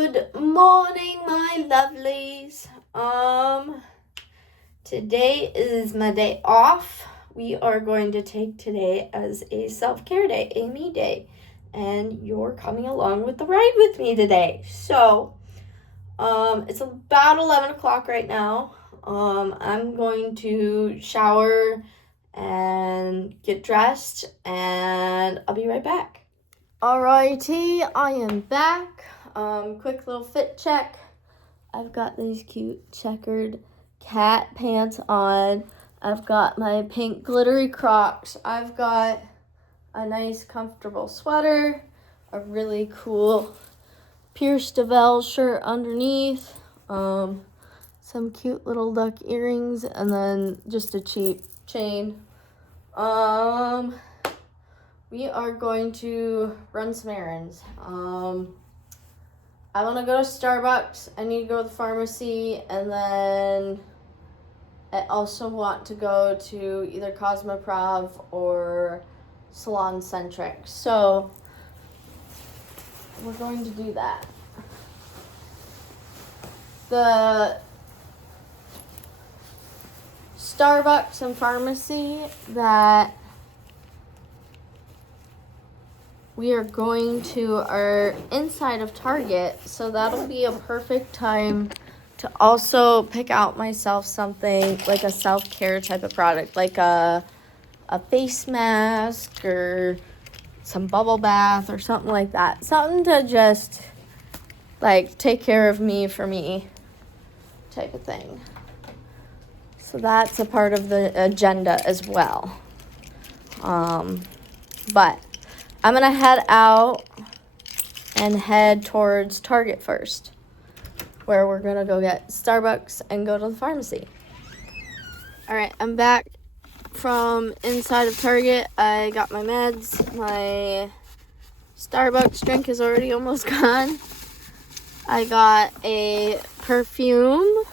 Good morning, my lovelies. Today is my day off. We are going to take today as a self-care day, a me day, and you're coming along with the ride with me today. So, it's about 11 o'clock right now. I'm going to shower and get dressed, and I'll be right back. Alrighty, I am back. Quick little fit check. I've got these cute checkered cat pants on. I've got my pink glittery Crocs. I've got a nice comfortable sweater, a really cool Pierce DeVille shirt underneath, some cute little duck earrings, and then just a cheap chain. We are going to run some errands. I want to go to Starbucks. I need to go to the pharmacy, and then I also want to go to either Cosmoprof or Salon Centric. So we're going to do that. The Starbucks and pharmacy that we are going to are inside of Target, so that'll be a perfect time to also pick out myself something like a self-care type of product, like a face mask or some bubble bath or something like that. Something to just like take care of me for me type of thing. So that's a part of the agenda as well. But I'm going to head out and head towards Target first, where we're going to go get Starbucks and go to the pharmacy. All right, I'm back from inside of Target. I got my meds. My Starbucks drink is already almost gone. I got a perfume,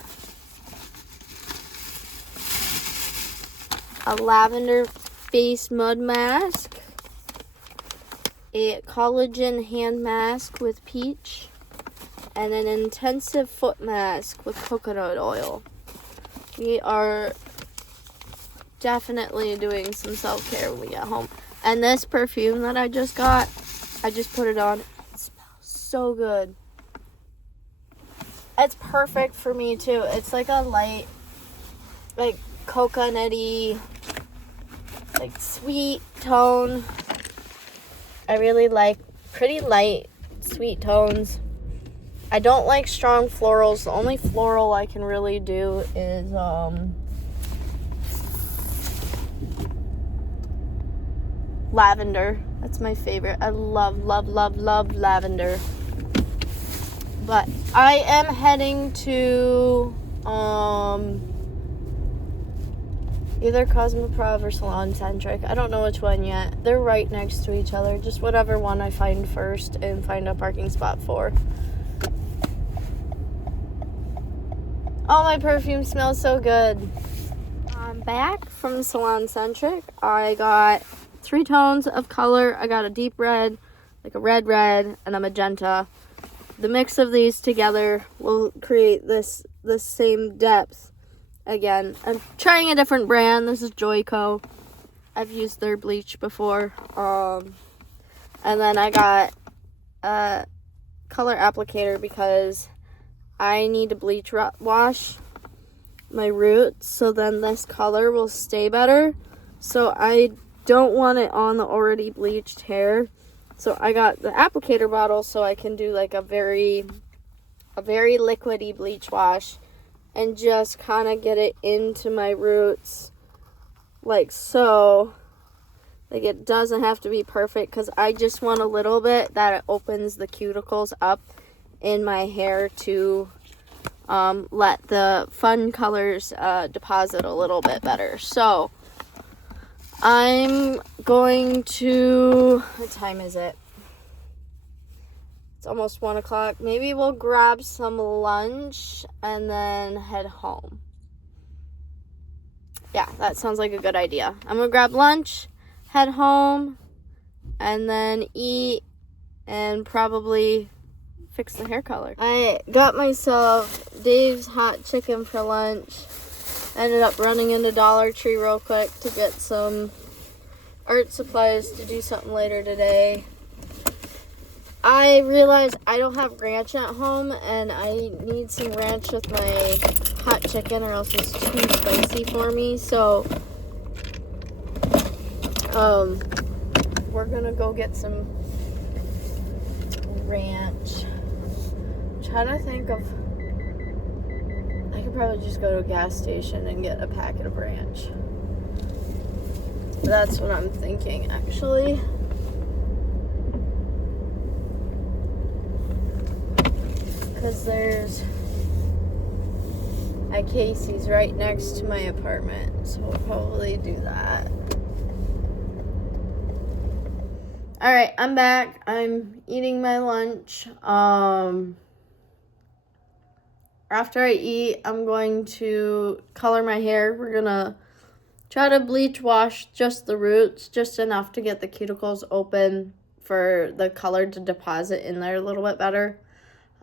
a lavender face mud mask, a collagen hand mask with peach, and an intensive foot mask with coconut oil. We are definitely doing some self-care when we get home. And this perfume that I just got, I just put it on. It smells so good. It's perfect for me too. It's like a light, like coconutty, like sweet tone. I really like pretty light, sweet tones. I don't like strong florals. The only floral I can really do is lavender. That's my favorite. I love lavender. But I am heading to either Cosmoprof or Salon Centric. I don't know which one yet. They're right next to each other. Just whatever one I find first and find a parking spot for. Oh, my perfume smells so good. I'm back from Salon Centric. I got 3 tones of color. I got a deep red, like a red, and a magenta. The mix of these together will create this same depth. Again, I'm trying a different brand. This is Joico. I've used their bleach before. And then I got a color applicator because I need to bleach wash my roots so then this color will stay better. So I don't want it on the already bleached hair. So I got the applicator bottle so I can do like a very liquidy bleach wash and just kind of get it into my roots like so. Like it doesn't have to be perfect because I just want a little bit that it opens the cuticles up in my hair to let the fun colors deposit a little bit better. So I'm going to, what time is it? It's almost 1 o'clock. Maybe we'll grab some lunch and then head home. Yeah, that sounds like a good idea. I'm gonna grab lunch, head home, and then eat and probably fix the hair color. I got myself Dave's hot chicken for lunch. Ended up running into Dollar Tree real quick to get some art supplies to do something later today. I realized I don't have ranch at home, and I need some ranch with my hot chicken or else it's too spicy for me. So, we're gonna go get some ranch. I'm trying to think of, I could probably just go to a gas station and get a packet of ranch. That's what I'm thinking, actually. Because there's a Casey's right next to my apartment, so we'll probably do that. Alright, I'm back. I'm eating my lunch. After I eat, I'm going to color my hair. We're gonna try to bleach wash just the roots, just enough to get the cuticles open for the color to deposit in there a little bit better.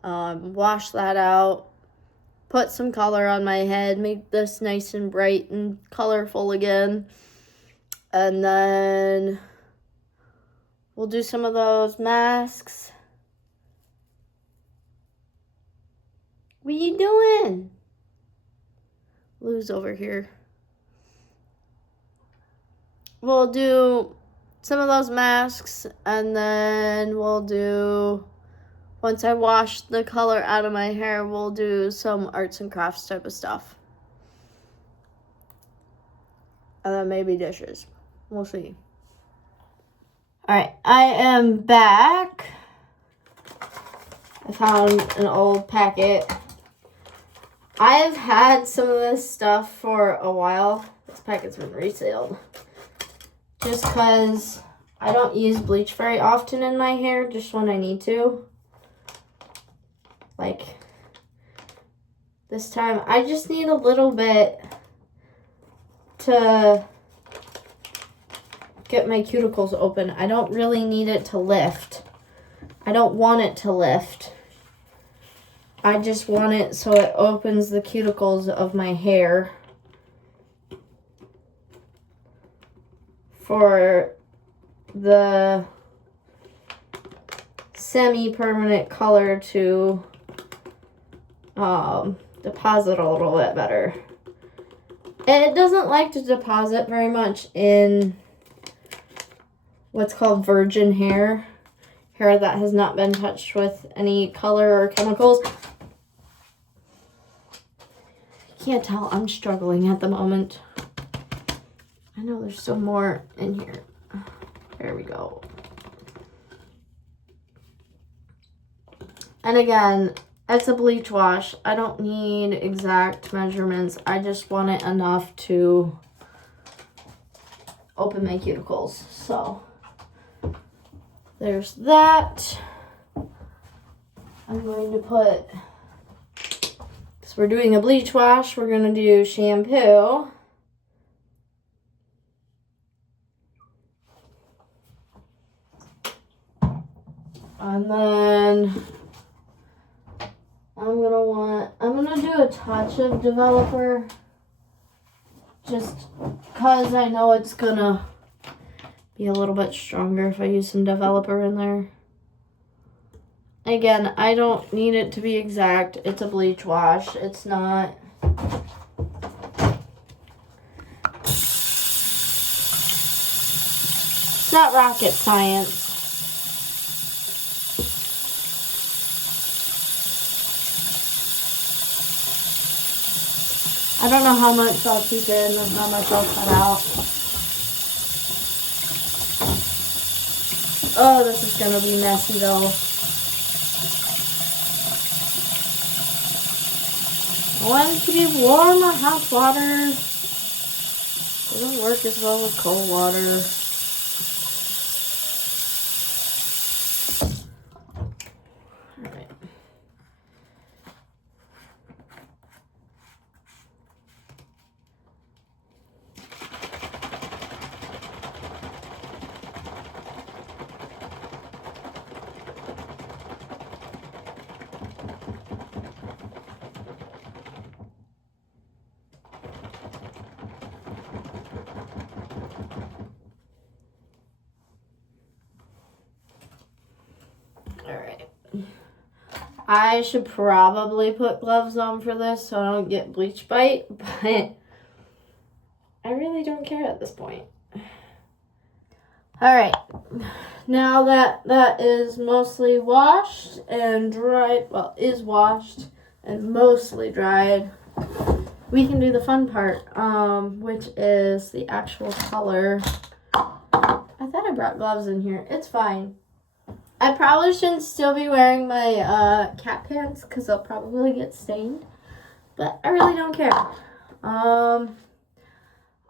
Wash that out, put some color on my head, make this nice and bright and colorful again, and then we'll do some of those masks. What you doing? Lou's over here. We'll do some of those masks, and then we'll do, once I wash the color out of my hair, we'll do some arts and crafts type of stuff. And then maybe dishes. We'll see. Alright, I am back. I found an old packet. I have had some of this stuff for a while. This packet's been resealed. Just because I don't use bleach very often in my hair, just when I need to. Like, this time, I just need a little bit to get my cuticles open. I don't really need it to lift. I don't want it to lift. I just want it so it opens the cuticles of my hair for the semi-permanent color to deposit a little bit better. And it doesn't like to deposit very much in what's called virgin hair that has not been touched with any color or chemicals. You can't tell I'm struggling at the moment. I know there's still more in here. There we go. And again, it's a bleach wash. I don't need exact measurements. I just want it enough to open my cuticles. So there's that. I'm going to put, because we're doing a bleach wash, we're going to do shampoo. And then I'm gonna do a touch of developer, just because I know it's gonna be a little bit stronger if I use some developer in there. Again, I don't need it to be exact. It's a bleach wash. It's not rocket science. I don't know how much I'll keep in and how much I'll cut out. Oh, this is gonna be messy though. I want it to be warm or hot water. Doesn't work as well with cold water. Alright. I should probably put gloves on for this so I don't get bleach bite, but I really don't care at this point. Alright, now that that is mostly washed and dried, well, is washed and mostly dried, we can do the fun part, which is the actual color. I thought I brought gloves in here. It's fine. I probably shouldn't still be wearing my cat pants because they'll probably get stained, but I really don't care.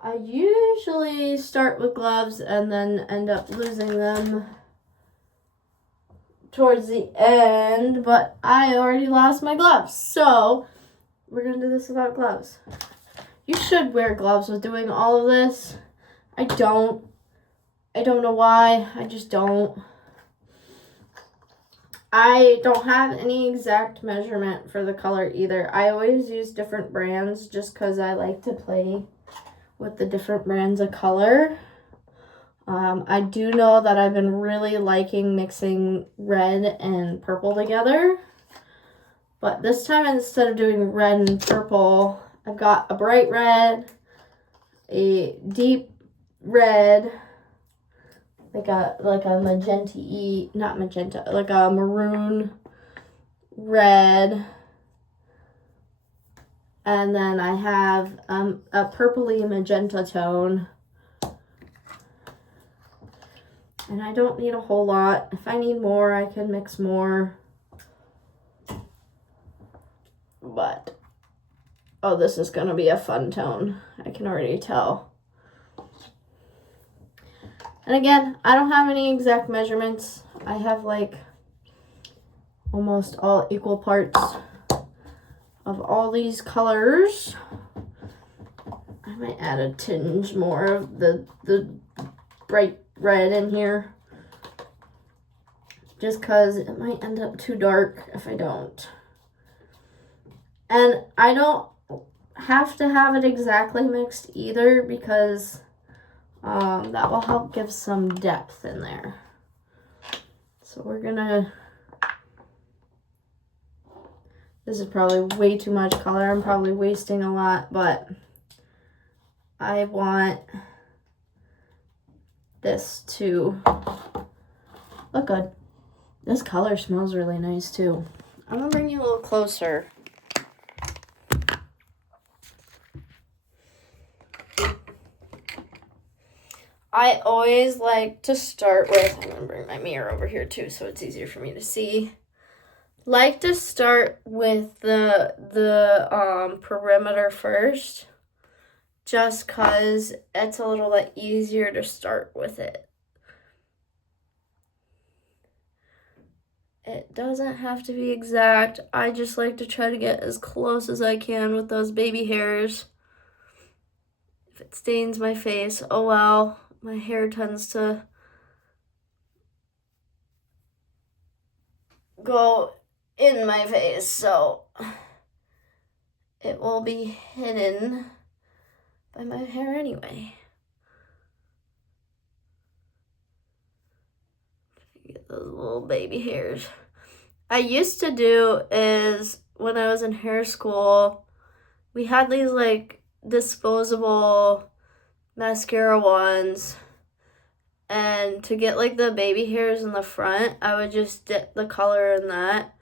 I usually start with gloves and then end up losing them towards the end, but I already lost my gloves, so we're gonna do this without gloves. You should wear gloves with doing all of this. I don't know why, I just don't. I don't have any exact measurement for the color either. I always use different brands just because I like to play with the different brands of color. I do know that I've been really liking mixing red and purple together. But this time, instead of doing red and purple, I've got a bright red, a deep red, like a magenta-y, not magenta, like a maroon red. And then I have a purpley magenta tone. And I don't need a whole lot. If I need more, I can mix more. But, oh, this is going to be a fun tone. I can already tell. And again, I don't have any exact measurements. I have like almost all equal parts of all these colors. I might add a tinge more of the bright red in here, just because it might end up too dark if I don't. And I don't have to have it exactly mixed either, because that will help give some depth in there. So we're gonna, this is probably way too much color. I'm probably wasting a lot, but I want this to look good. This color smells really nice too. I'm gonna bring you a little closer. I always like to start with, I'm gonna bring my mirror over here too so it's easier for me to see. Like to start with the perimeter first, just cause it's a little bit easier to start with it. It doesn't have to be exact. I just like to try to get as close as I can with those baby hairs. If it stains my face, oh well. My hair tends to go in my face, so it will be hidden by my hair anyway. Get those little baby hairs. I used to do is, when I was in hair school, we had these like disposable mascara wands, and to get like the baby hairs in the front, I would just dip the color in that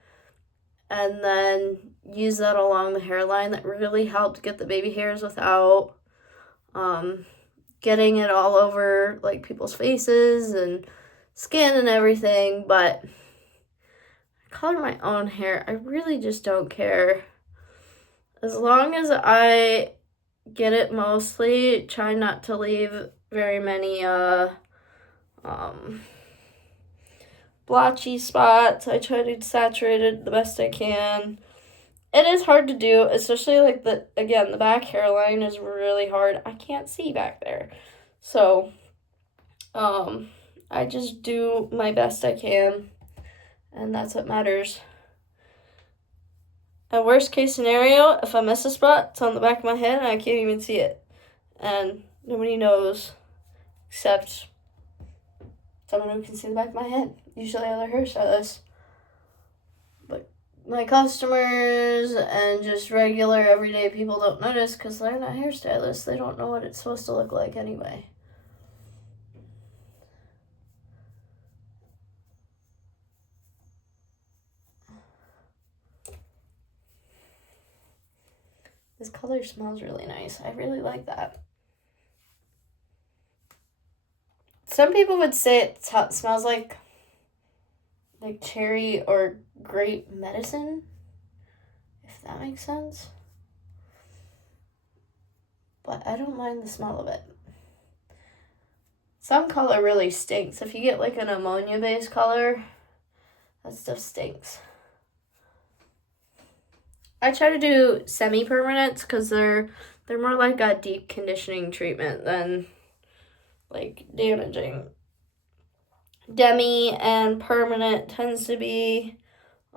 and then use that along the hairline. That really helped get the baby hairs without getting it all over like people's faces and skin and everything. But I color my own hair. I really just don't care. As long as I get it mostly, try not to leave very many blotchy spots. I try to saturate it the best I can. It is hard to do, especially like the back hairline is really hard. I can't see back there. So I just do my best I can, and that's what matters. A worst case scenario, if I miss a spot, it's on the back of my head and I can't even see it. And nobody knows except someone who can see the back of my head. Usually other hairstylists. But my customers and just regular everyday people don't notice because they're not hairstylists. They don't know what it's supposed to look like anyway. This color smells really nice. I really like that. Some people would say it smells like cherry or grape medicine, if that makes sense. But I don't mind the smell of it. Some color really stinks. If you get like an ammonia-based color, that stuff stinks. I try to do semi-permanents because they're more like a deep conditioning treatment than like damaging. Demi and permanent tends to be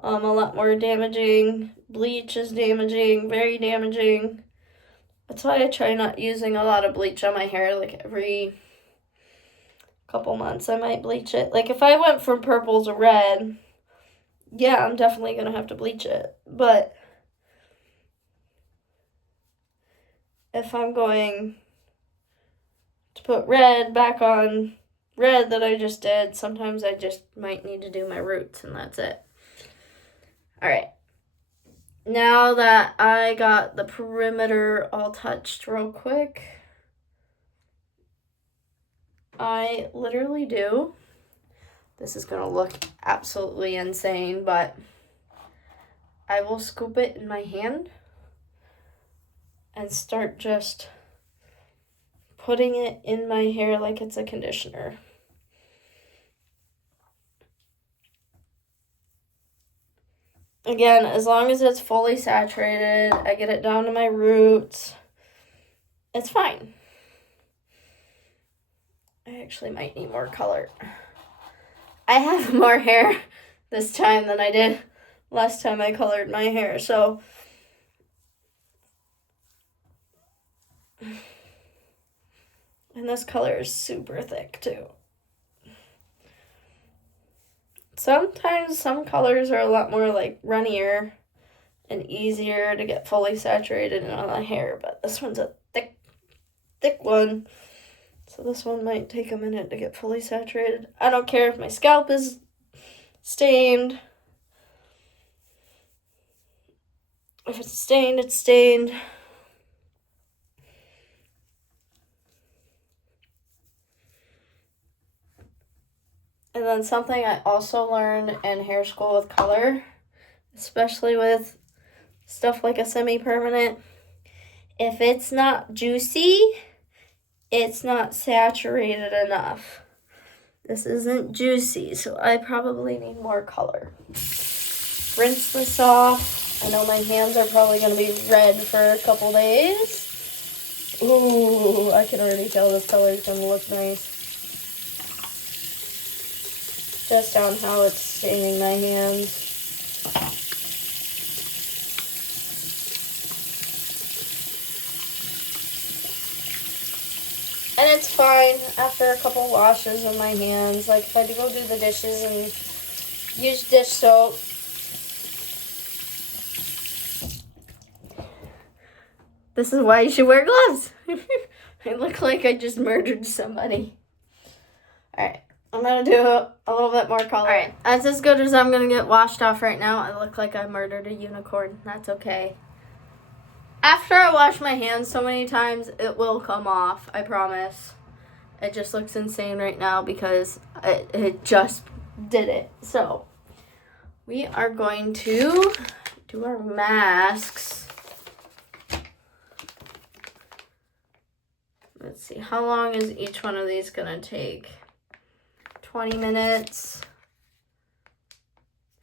a lot more damaging. Bleach is damaging, very damaging. That's why I try not using a lot of bleach on my hair. Like every couple months I might bleach it. Like if I went from purple to red, yeah, I'm definitely going to have to bleach it. But if I'm going to put red back on red that I just did, sometimes I just might need to do my roots and that's it. All right. Now that I got the perimeter all touched real quick, I literally do. This is going to look absolutely insane, but I will scoop it in my hand and start just putting it in my hair like it's a conditioner. Again, as long as it's fully saturated, I get it down to my roots, it's fine. I actually might need more color. I have more hair this time than I did last time I colored my hair, so and this color is super thick too. Sometimes some colors are a lot more like runnier and easier to get fully saturated on the hair, but this one's a thick one. So this one might take a minute to get fully saturated. I don't care if my scalp is stained. If it's stained, it's stained. And then something I also learned in hair school with color, especially with stuff like a semi-permanent, if it's not juicy, it's not saturated enough. This isn't juicy, so I probably need more color. Rinse this off. I know my hands are probably going to be red for a couple days. Ooh, I can already tell this color is going to look nice. Just on how it's staining my hands. And it's fine after a couple washes of my hands. Like if I go do the dishes and use dish soap, this is why you should wear gloves. I look like I just murdered somebody. Alright, I'm going to do a little bit more color. Alright, that's as good as I'm going to get washed off right now. I look like I murdered a unicorn. That's okay. After I wash my hands so many times, it will come off. I promise. It just looks insane right now because it just did it. So, we are going to do our masks. Let's see, how long is each one of these going to take? 20 minutes,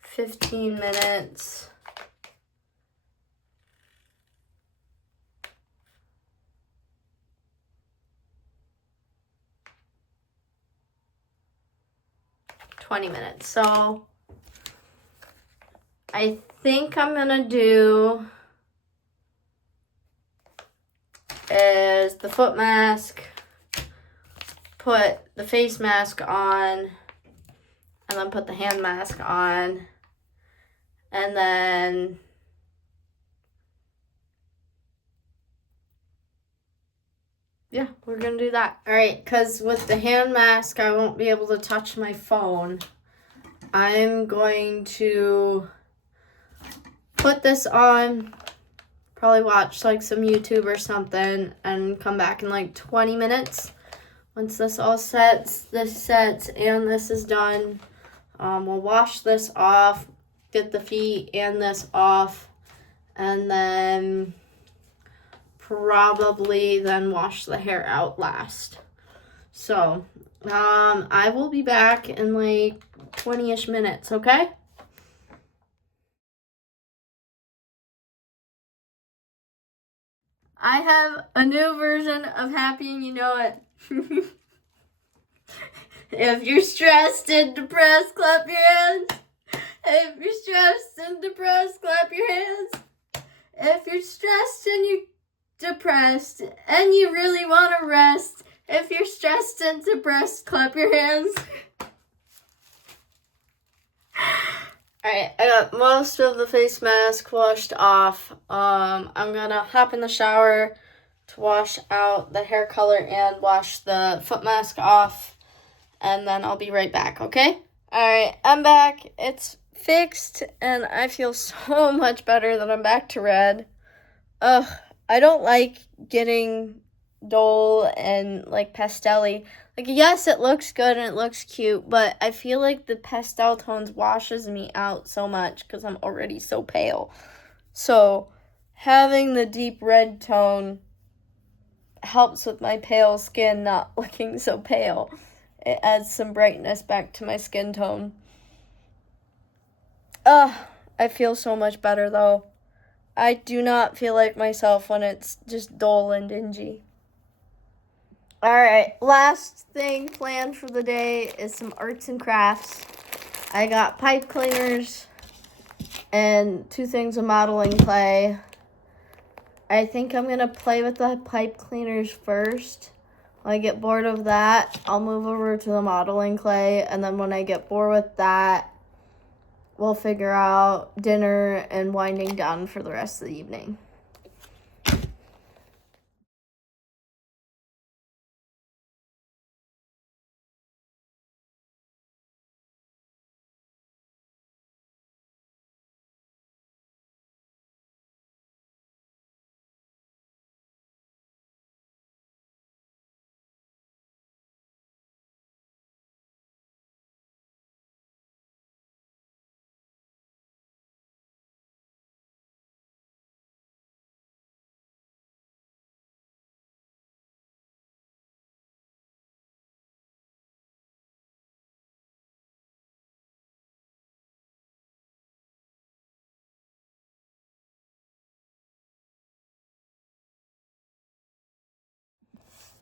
15 minutes, 20 minutes. So I think I'm gonna do is the foot mask, put the face mask on, and then put the hand mask on, And then yeah, we're gonna do that. All right, because with the hand mask, I won't be able to touch my phone. I'm going to put this on, probably watch like some YouTube or something, and come back in like 20 minutes. Once this all sets, and this is done, we'll wash this off, get the feet and this off, and then probably then wash the hair out last. So, I will be back in like 20-ish minutes, okay? I have a new version of Happy and You Know It. If you're stressed and depressed, clap your hands. If you're stressed and depressed, clap your hands. If you're stressed and you're depressed and you really want to rest, if you're stressed and depressed, clap your hands. Alright, I got most of the face mask washed off. I'm gonna hop in the shower to wash out the hair color and wash the foot mask off, and then I'll be right back, okay? Alright, I'm back. It's fixed, and I feel so much better that I'm back to red. Ugh, I don't like getting dull and like pastel-y. Like, yes, it looks good and it looks cute, but I feel like the pastel tones washes me out so much because I'm already so pale. So having the deep red tone helps with my pale skin not looking so pale. It adds some brightness back to my skin tone. I feel so much better though. I do not feel like myself when it's just dull and dingy. Alright, last thing planned for the day is some arts and crafts. I got pipe cleaners and 2 things of modeling clay. I think I'm going to play with the pipe cleaners first. When I get bored of that, I'll move over to the modeling clay, and then when I get bored with that, we'll figure out dinner and winding down for the rest of the evening.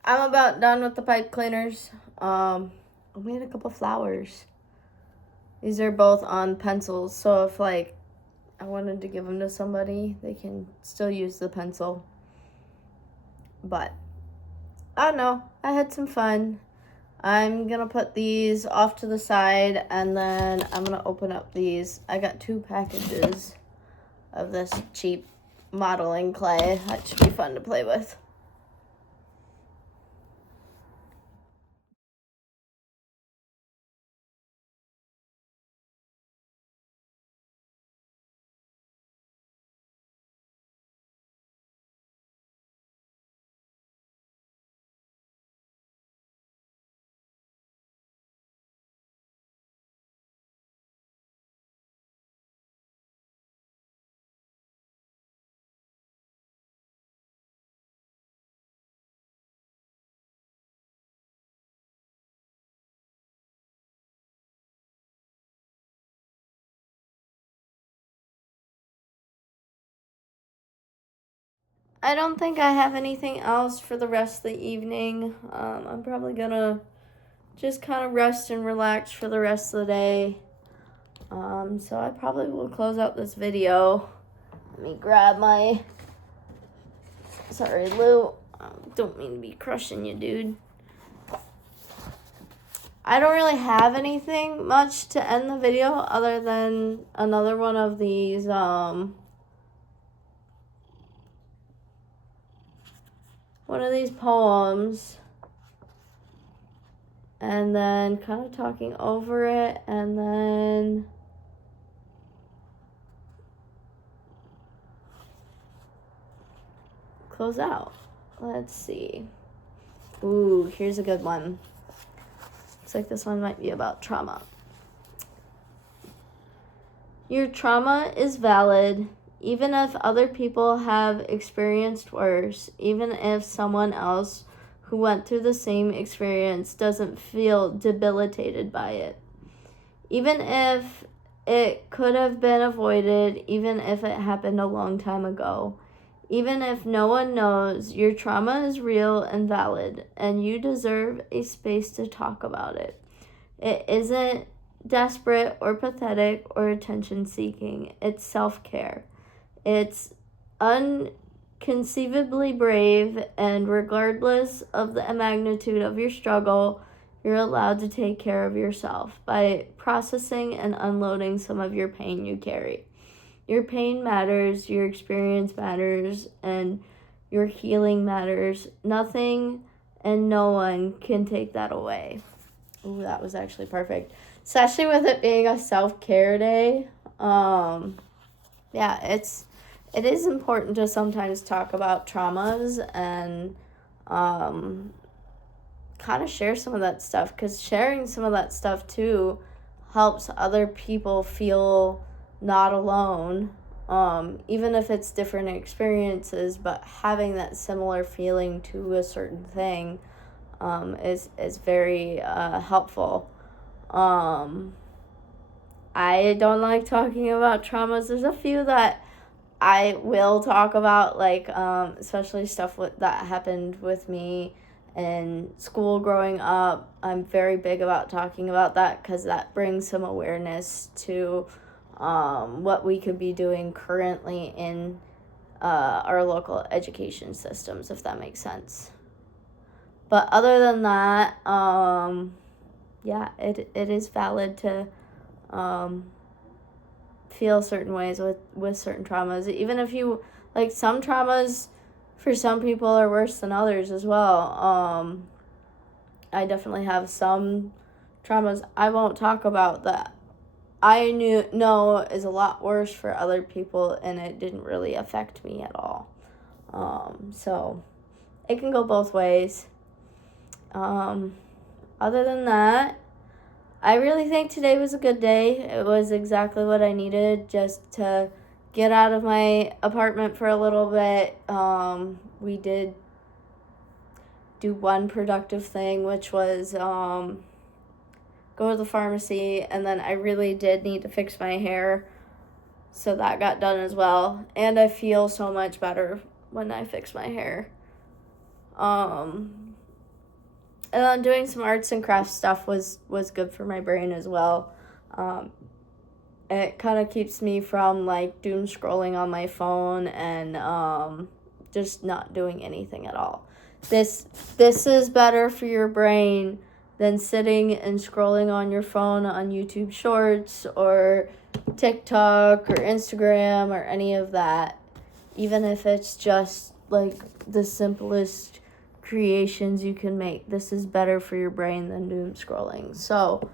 I'm about done with the pipe cleaners. I made a couple flowers. These are both on pencils, so if like I wanted to give them to somebody, they can still use the pencil. But I don't know, I had some fun. I'm gonna put these off to the side, and then I'm gonna open up these. I got 2 packages of this cheap modeling clay. That should be fun to play with. I don't think I have anything else for the rest of the evening. I'm probably gonna just kind of rest and relax for the rest of the day. So I probably will close out this video. Let me grab my, sorry Lou, don't mean to be crushing you, dude. I don't really have anything much to end the video other than another one of these poems, and then kind of talking over it, and then close out. Let's see. Ooh, here's a good one. Looks like this one might be about trauma. Your trauma is valid, even if other people have experienced worse, even if someone else who went through the same experience doesn't feel debilitated by it. Even if it could have been avoided, even if it happened a long time ago. Even if no one knows, your trauma is real and valid, and you deserve a space to talk about it. It isn't desperate or pathetic or attention seeking. It's self-care. It's unconceivably brave, and regardless of the magnitude of your struggle, you're allowed to take care of yourself by processing and unloading some of your pain you carry. Your pain matters, your experience matters, and your healing matters. Nothing and no one can take that away. Ooh, that was actually perfect. Especially with it being a self-care day. Yeah, it is important to sometimes talk about traumas and kind of share some of that stuff, because sharing some of that stuff too helps other people feel not alone, even if it's different experiences, but having that similar feeling to a certain thing is very helpful. I don't like talking about traumas. There's a few that I will talk about, like especially stuff that happened with me in school growing up. I'm very big about talking about that because that brings some awareness to what we could be doing currently in our local education systems, if that makes sense. But other than that, yeah, it is valid to feel certain ways with certain traumas. Even if you, like, some traumas for some people are worse than others as well. I definitely have some traumas I won't talk about that I know is a lot worse for other people, and it didn't really affect me at all. So it can go both ways. Other than that, I really think today was a good day. It was exactly what I needed, just to get out of my apartment for a little bit. We did do one productive thing, which was go to the pharmacy, and then I really did need to fix my hair, so that got done as well. And I feel so much better when I fix my hair. And then doing some arts and crafts stuff was good for my brain as well. It kind of keeps me from, like, doom scrolling on my phone and just not doing anything at all. This is better for your brain than sitting and scrolling on your phone on YouTube Shorts or TikTok or Instagram or any of that. Even if it's just, like, the simplest creations you can make, this is better for your brain than doom scrolling. So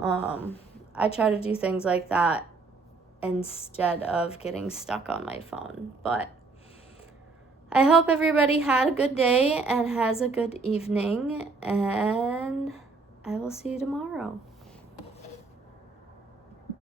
I try to do things like that instead of getting stuck on my phone. But I hope everybody had a good day and has a good evening, and I will see you tomorrow.